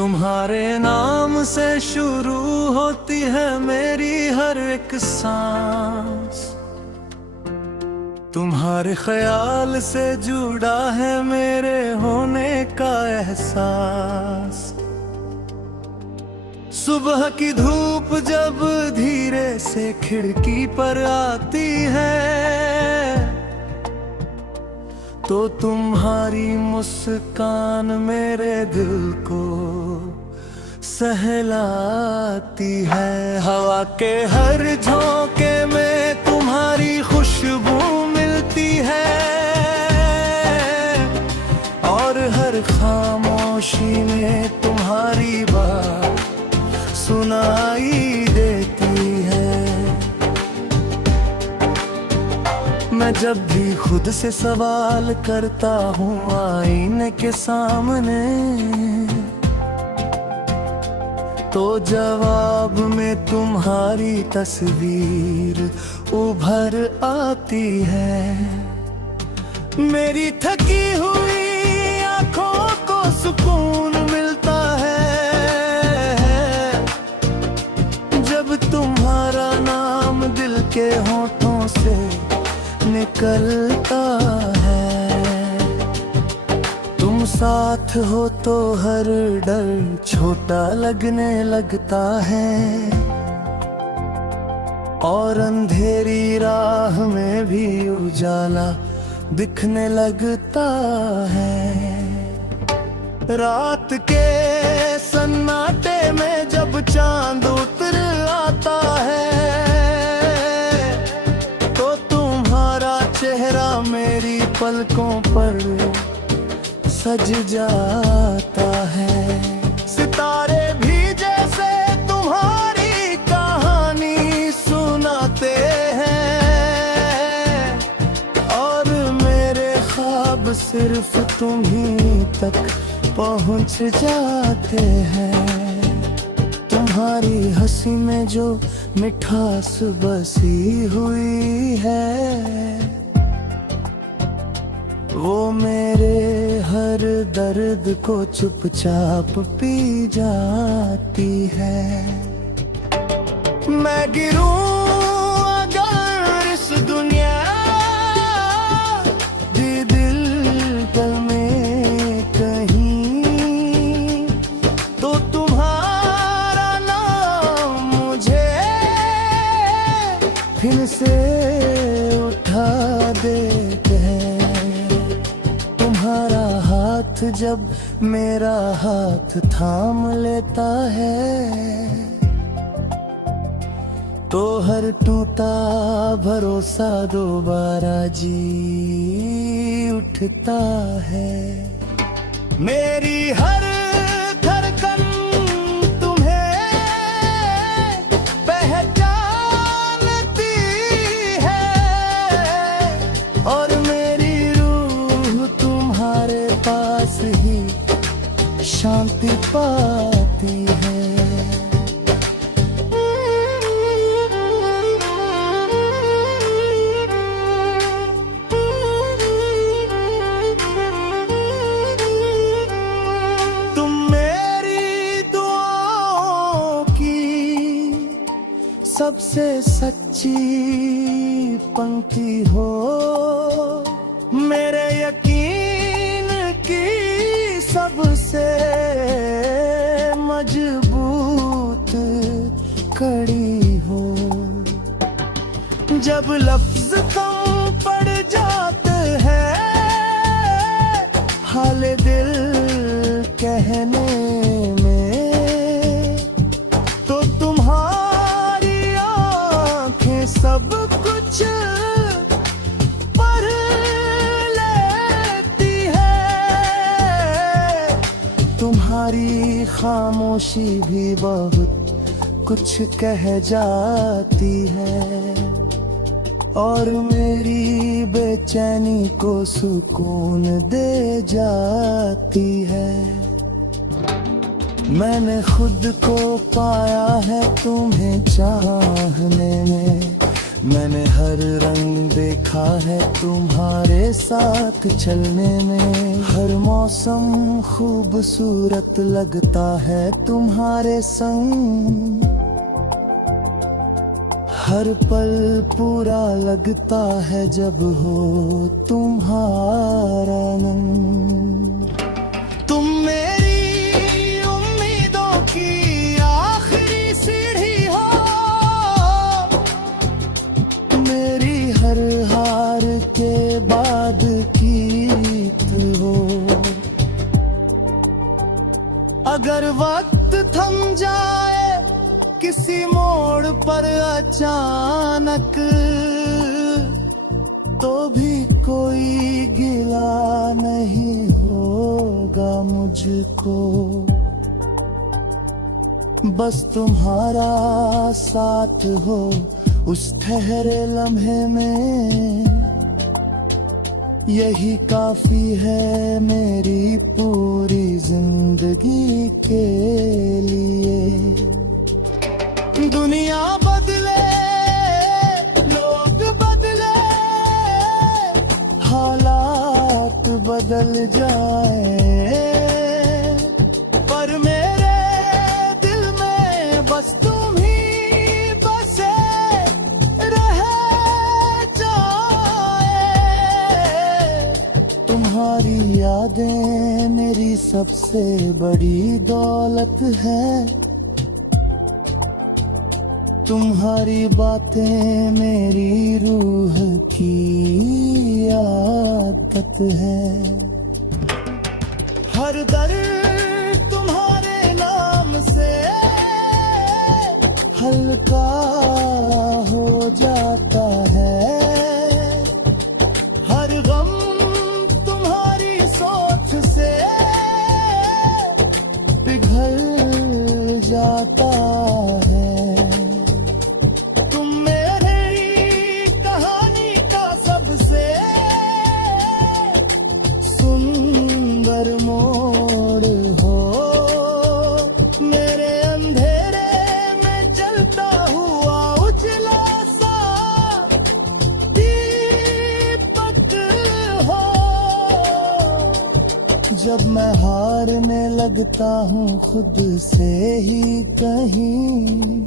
तुम्हारे नाम से शुरू होती है मेरी हर एक सांस, तुम्हारे ख्याल से जुड़ा है मेरे होने का एहसास। सुबह की धूप जब धीरे से खिड़की पर आती है, तो तुम्हारी मुस्कान मेरे दिल को सहलाती है। हवा के हर झोंके में तुम्हारी खुशबू मिलती है, और हर खामोशी में तुम्हारी बात सुनाई देती है। मैं जब भी खुद से सवाल करता हूँ आईने के सामने, तो जवाब में तुम्हारी तस्वीर उभर आती है। मेरी थकी हुई आंखों को सुकून मिलता है, जब तुम्हारा नाम दिल के होठों से निकलता है। तुम साथ हो तो हर डर छोटा लगने लगता है, और अंधेरी राह में भी उजाला दिखने लगता है। रात के सन्नाटे में जब चांद उतर आता है, चेहरा मेरी पलकों पर सज जाता है। सितारे भी जैसे तुम्हारी कहानी सुनाते हैं, और मेरे ख्वाब सिर्फ तुम्हीं तक पहुंच जाते हैं। तुम्हारी हंसी में जो मिठास बसी हुई है, वो मेरे हर दर्द को चुपचाप पी जाती है। मैं गिरूं अगर इस दुनिया दी दिल में कहीं, तो तुम्हारा नाम मुझे फिर से उठा देते हैं। तुम्हारा हाथ जब मेरा हाथ थाम लेता है, तो हर टूटा भरोसा दोबारा जी उठता है। मेरी हर धड़कन तुम्हें पहचानती है, और मेरी रूह तुम्हारे पास ही शांति पाती है। तुम मेरी दुआओं की सबसे सच्ची पंक्ति हो, मेरे यकीन की सबसे मजबूत कड़ी हो। जब लफ्ज कम पड़ जाते हैं हाल दिल कहने में, तो तुम्हारी आंखें सब कुछ पढ़ लेती है। तुम्हारी खामोशी भी बहुत कुछ कह जाती है, और मेरी बेचैनी को सुकून दे जाती है। मैंने खुद को पाया है तुम्हें चाहने में, मैंने हर रंग देखा है तुम्हारे साथ चलने में, हर मौसम खूबसूरत लगता है तुम्हारे संग, हर पल पूरा लगता है जब हो तुम्हारा रंग। तुम मेरी उम्मीदों की आखिरी सीढ़ी हो, मेरी हर हार के बाद जीत हो। अगर वक्त थम जाए किसी मोड़ पर अचानक, तो भी कोई गिला नहीं होगा मुझको। बस तुम्हारा साथ हो उस ठहरे लम्हे में, यही काफी है मेरी पूरी जिंदगी के लिए। दुनिया बदले, लोग बदले, हालात बदल जाए, पर मेरे दिल में बस तुम ही बसे रह जाए। तुम्हारी यादें मेरी सबसे बड़ी दौलत है, तुम्हारी बातें मेरी रूह की आदत है। हर दर्द तुम्हारे नाम से हल्का हो जाता है, हर गम तुम्हारी सोच से पिघल जाता है। मोड़ हो मेरे अंधेरे में जलता हुआ उजला सा दीपक हो। जब मैं हारने लगता हूँ खुद से ही कहीं,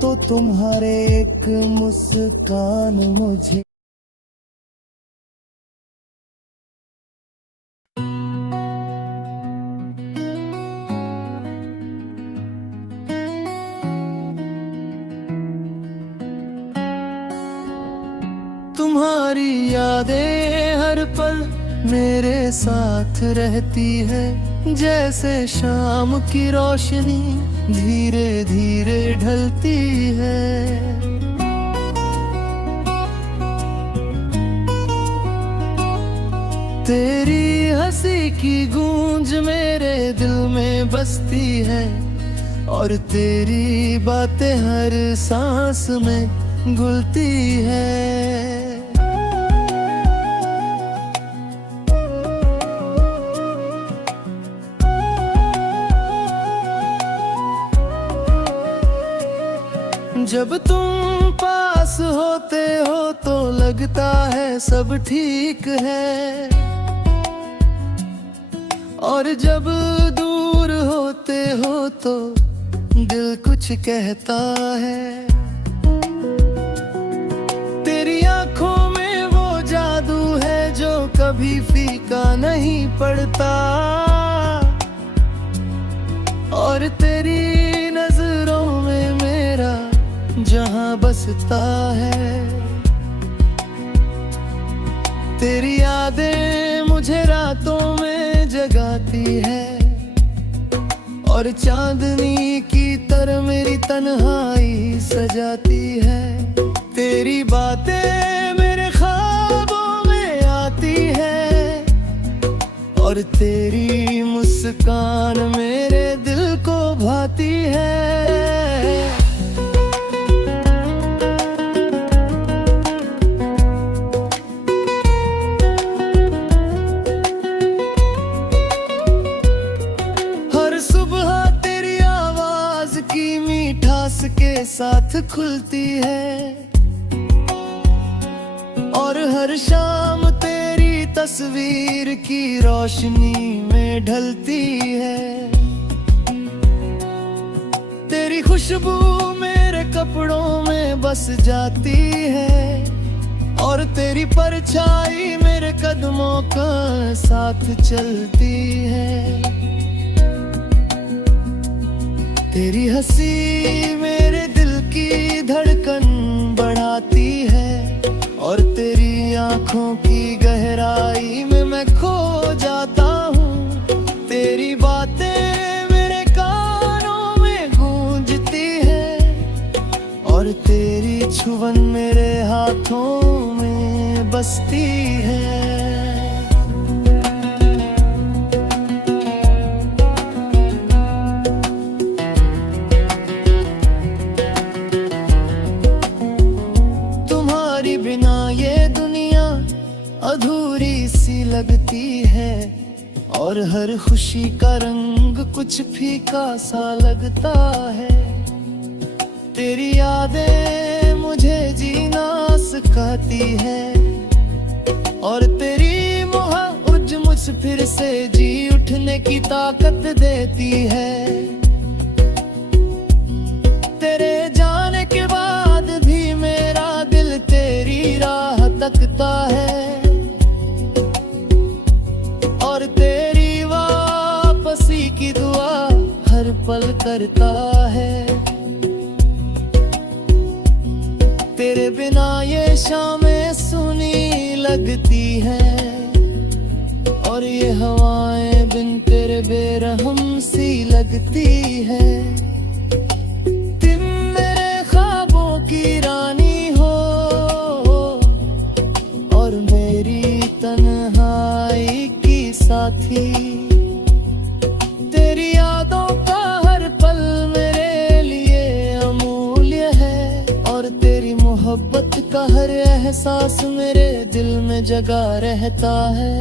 तो तुम्हारे एक मुस्कान मुझे तुम्हारी यादें हर पल मेरे साथ रहती है, जैसे शाम की रोशनी धीरे धीरे ढलती है। तेरी हंसी की गूंज मेरे दिल में बसती है, और तेरी बातें हर सांस में घुलती है। जब तुम पास होते हो तो लगता है सब ठीक है, और जब दूर होते हो तो दिल कुछ कहता है। तेरी आंखों में वो जादू है जो कभी फीका नहीं पड़ता, और तेरी नजरों में मेरा जहां बसता है। तेरी यादें मुझे रातों में जगाती है, और चांदनी की तरह मेरी तन्हाई सजाती है। तेरी बातें मेरे ख्वाबों में आती है, और तेरी मुस्कान मेरे दिल को भाती है। हर सुबह तेरी आवाज की मीठास के साथ साथ खुलती है, और हर शाम तेरी तस्वीर की रोशनी में ढलती है। तेरी खुशबू मेरे कपड़ों में बस जाती है, और तेरी परछाई मेरे कदमों का साथ चलती है। तेरी हंसी मेरे दिल की धड़कन बढ़ाती है, और तेरी आंखों की गहराई में मैं खो जाता हूँ। तेरी बातें मेरे कानों में गूंजती है, और तेरी छुअन मेरे हाथों में बसती है। तुम्हारी बिना ये दुनिया अधूरी सी लगती है, और हर खुशी का रंग कुछ फीका सा लगता है। तेरी यादें मुझे जीना सिखाती है, और तेरी मोहब्बत मुझे फिर से जी उठने की ताकत देती है। तेरे जाने के बाद भी मेरा दिल तेरी राह तकता है, और तेरी वापसी की दुआ हर पल करता है। तेरे बिना ये शामें सुनी लगती हैं, और ये हवाएं बिन तेरे बेरहम सी लगती है। तुम मेरे ख्वाबों की रानी हो, और मेरी तन्हाई की साथी। तेरी यादों का हर पल मेरे लिए अमूल्य है, और तेरी मोहब्बत का हर एहसास मेरे दिल में जगा रहता है।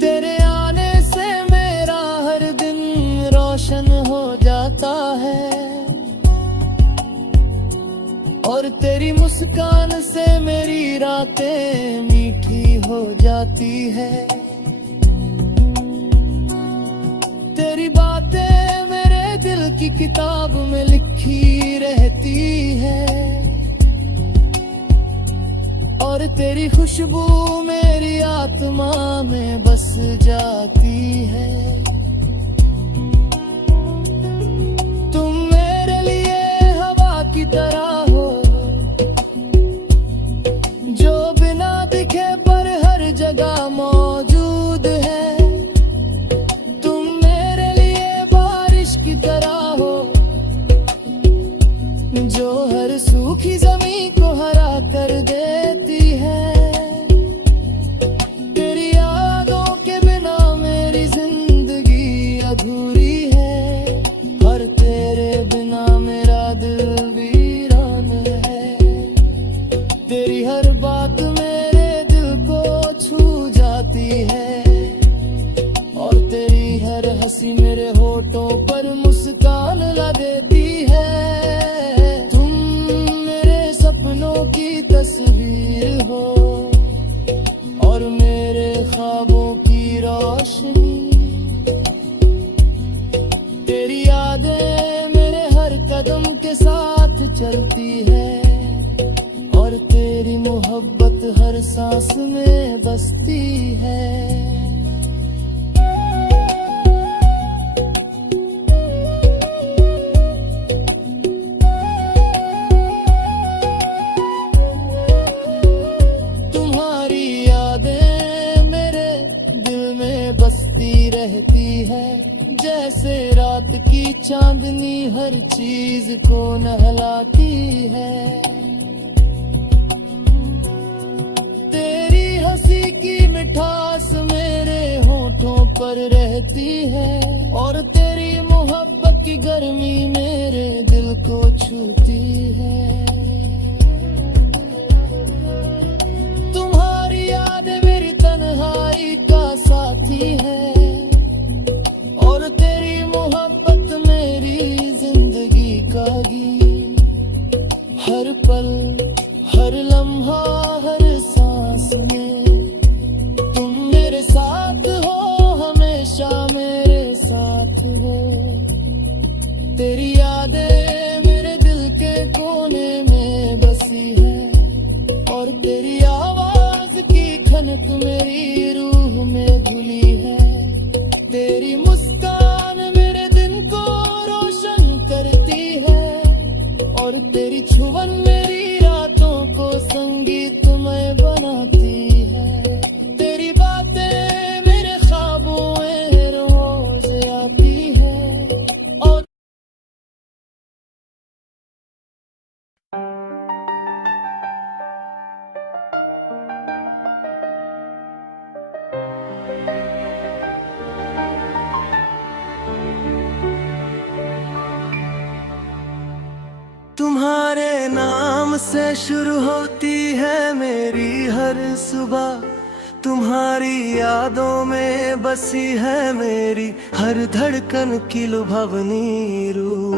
तेरे आने से मेरा हर दिन रोशन हो जाता है, और तेरी मुस्कान से मेरी रातें मीठी हो जाती है। तेरी बातें मेरे दिल की किताब में लिखी रहती है, और तेरी खुशबू मेरी आत्मा में बस जाती है। तुम मेरे लिए हवा की तरह हो, जो बिना दिखे पर हर जगह मौजूद है। तुम मेरे लिए बारिश की तरह हो, जो हर सूखी जमीन को हरा कर देती है। तेरी यादों के बिना मेरी जिंदगी अधूरी है, और तेरे बिना मेरा दिल वीरान है। तेरी हर बात मेरे दिल को छू जाती है, और तेरी हर हंसी मेरे होठों पर मुस्कान ला देती है। तुम मेरे सपनों की तस्वीर हो, और मेरे ख्वाबों की रोशनी। तेरी यादें मेरे हर कदम के साथ चलती है, और तेरी मोहब्बत हर सांस में बसती है। तुम्हारी यादें मेरे दिल में बसती रहती है, जैसे रात की चांदनी हर चीज को नहलाती है। तेरी हंसी की मिठास मेरे होठों पर रहती है, और तेरी मोहब्बत की गर्मी मेरे दिल को छूती है। है। और तेरी मोहब्बत मेरी जिंदगी का गीत, हर पल हर लम्हा हर सांस में तुम मेरे साथ हो, हमेशा मेरे साथ हो। तेरी यादें मेरे दिल के कोने में बसी है, और तेरी आवाज की खनक मेरी रूह में घुली है। तेरी मुस्कान मेरे दिन को रोशन करती है, और तेरी छुअन मेरी रातों को संगीतमय बनाती है। तेरी बातें मेरे ख्वाबों में रोज आती है, और तुम्हारे नाम से शुरू होती है मेरी हर सुबह, तुम्हारी यादों में बसी है मेरी हर धड़कन की लुभावनी रूह।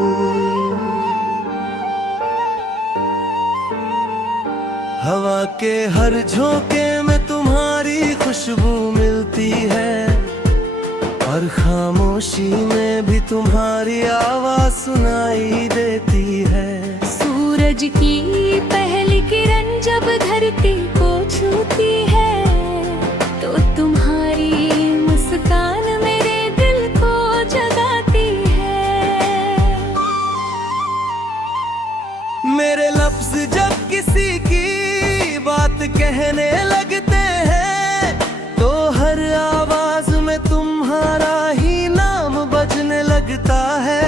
हवा के हर झोंके में तुम्हारी खुशबू मिलती है, और खामोशी में भी तुम्हारी आवाज सुनाई देती है। सूरज की पहली किरण जब धरती को छूती है, तो तुम्हारी मुस्कान मेरे दिल को जगाती है। मेरे लफ्ज जब किसी की बात कहने लगते हैं, तो हर आवाज में तुम्हारा ही नाम बजने लगता है।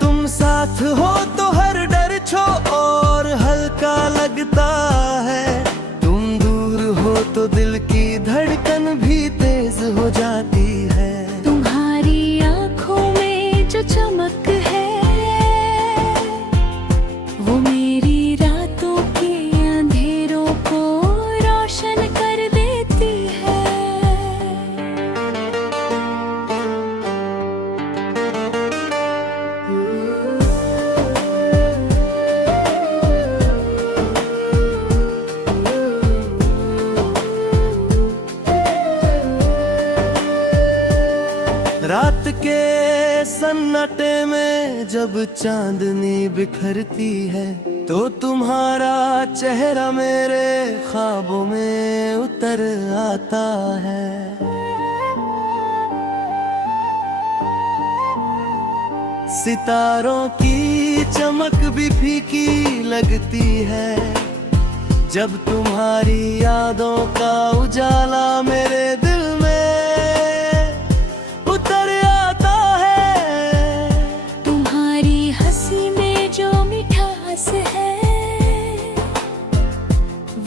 तुम साथ हो तो हर डर छो और हल्का लगता है, तुम दूर हो तो दिल की धड़कन भी तेज हो जाती है। तुम्हारी आँखों में जो चमक है, वो मेरी रातों के अंधेरों को रोशन कर देती है। रात के सन्नाटे में जब चांदनी बिखरती है, तो तुम्हारा चेहरा मेरे ख्वाबों में उतर आता है। सितारों की चमक भी फीकी लगती है, जब तुम्हारी यादों का उजाला मेरे दिल में उतर आता है। तुम्हारी हंसी में जो मिठास है,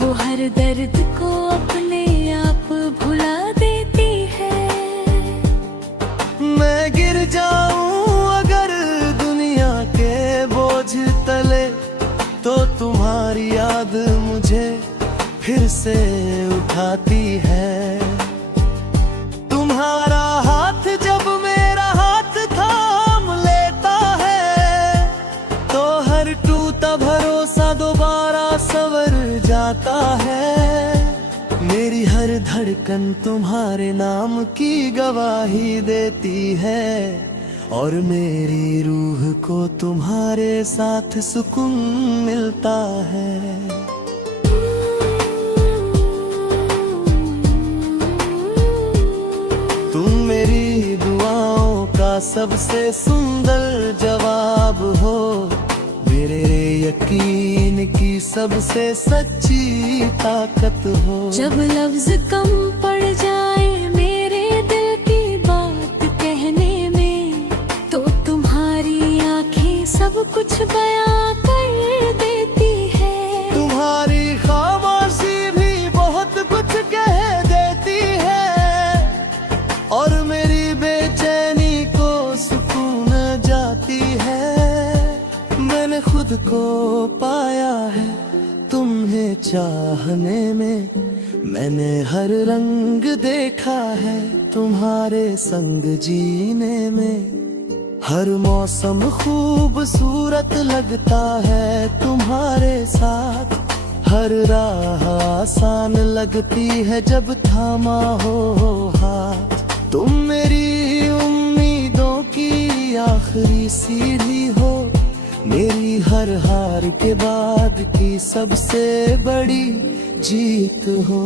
वो हर दर्द को अपने आप भुला देती है। मैं गिर जाऊं अगर दुनिया के बोझ तले, तो तुम्हारी याद मुझे फिर से उठाती है। तुम्हारा हाथ जब मेरा हाथ थाम लेता है, तो हर टूटा भरोसा दोबारा संवर जाता है। मेरी हर धड़कन तुम्हारे नाम की गवाही देती है, और मेरी रूह को तुम्हारे साथ सुकून मिलता है। तुम मेरी दुआओं का सबसे सुंदर जवाब हो, मेरे यकीन की सबसे सच्ची ताकत हो। जब लफ्ज कम पड़ जाए मेरे दिल की बात कहने में, तो तुम्हारी आंखें सब कुछ बयां कर देती है। तुम्हारी खामोशी भी बहुत कुछ कह देती है, और मेरी बेचैनी को सुकून जाती है। मैंने खुद को पाया है तुम्हें चाहने में, मैंने हर रंग देखा है तुम्हारे संग जीने में, हर मौसम खूबसूरत लगता है तुम्हारे साथ, हर राह आसान लगती है जब थामा हो हाथ। तुम मेरी उम्मीदों की आखिरी सीढ़ी हो, मेरी हर हार के बाद की सबसे बड़ी जीत हो।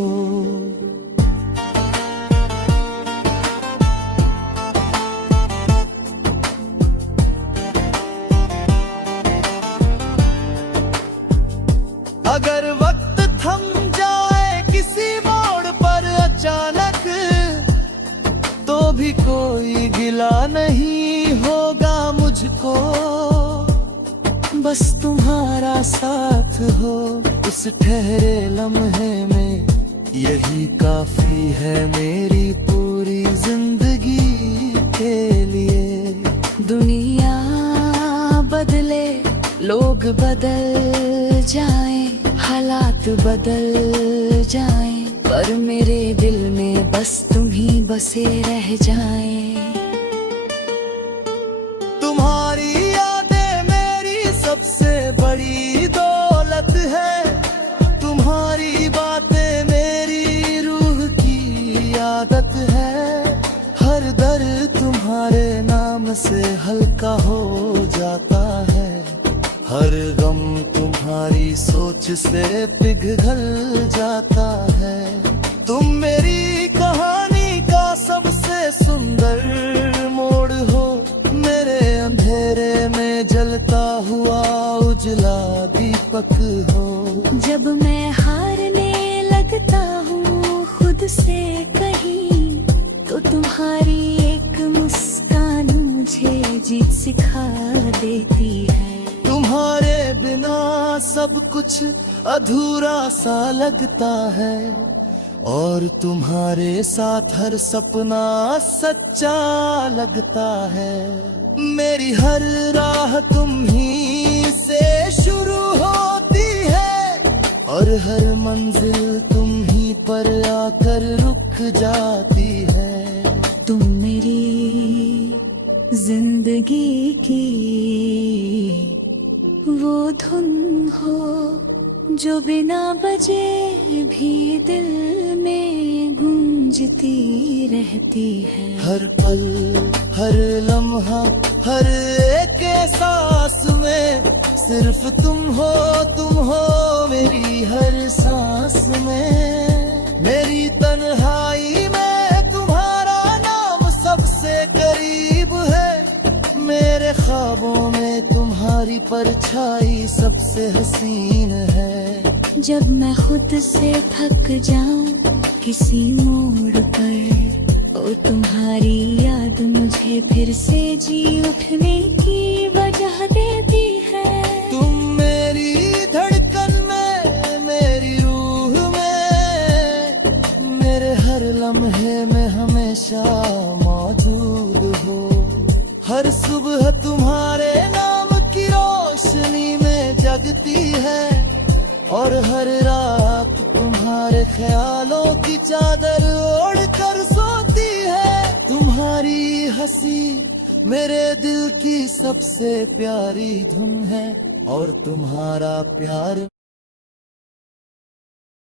अगर वक्त थम जाए किसी मोड़ पर अचानक, तो भी कोई गिला नहीं होगा मुझको, बस तुम्हारा साथ हो उस ठहरे लम्हे में, यही काफी है मेरी पूरी जिंदगी के लिए। दुनिया बदले, लोग बदल जाएं, हालात बदल जाएं, पर मेरे दिल में बस तुम ही बसे रह जाएं। तुम्हारी यादें मेरी सबसे बड़ी दौलत है, तुम्हारी बातें मेरी रूह की आदत है, हर दर्द तुम्हारे नाम से हल्का हो जाता है, हर गम तुम्हारी सोच से पिघल जाता है। तुम मेरी कहानी का सबसे सुंदर मोड़ हो, मेरे अंधेरे में जलता हुआ उजला दीपक हो। जब मैं हारने लगता हूँ खुद से कहीं, तो तुम्हारी एक मुस्कान मुझे जीत सिखा देती है। तुम्हारे बिना सब कुछ अधूरा सा लगता है, और तुम्हारे साथ हर सपना सच्चा लगता है। मेरी हर राह तुम ही से शुरू होती है, और हर मंजिल तुम ही पर आकर रुक जाती है। तुम मेरी जिंदगी की वो धुन हो, जो बिना बजे भी दिल में गूंजती रहती है। हर पल, हर लम्हा, हर एक सांस में सिर्फ तुम हो मेरी हर सांस में। मेरी तन्हाई में तुम्हारा नाम सबसे करीब है, मेरे ख्वाबों में तुम्हारी परछाई सबसे हसीन है। जब मैं खुद से थक जाऊं किसी मोड़ पर, ओ तुम्हारी याद मुझे फिर से जी उठने की वजह देती है। तुम मेरी धड़कन में, मेरी रूह में, मेरे हर लम्हे में हमेशा मौजूद हो। हर सुबह तुम्हारे नाम की रोशनी में जगती है, और हर रात तुम्हारे ख्यालों की चादर ओढ़ कर सोती है। तुम्हारी हंसी मेरे दिल की सबसे प्यारी धुन है, और तुम्हारा प्यार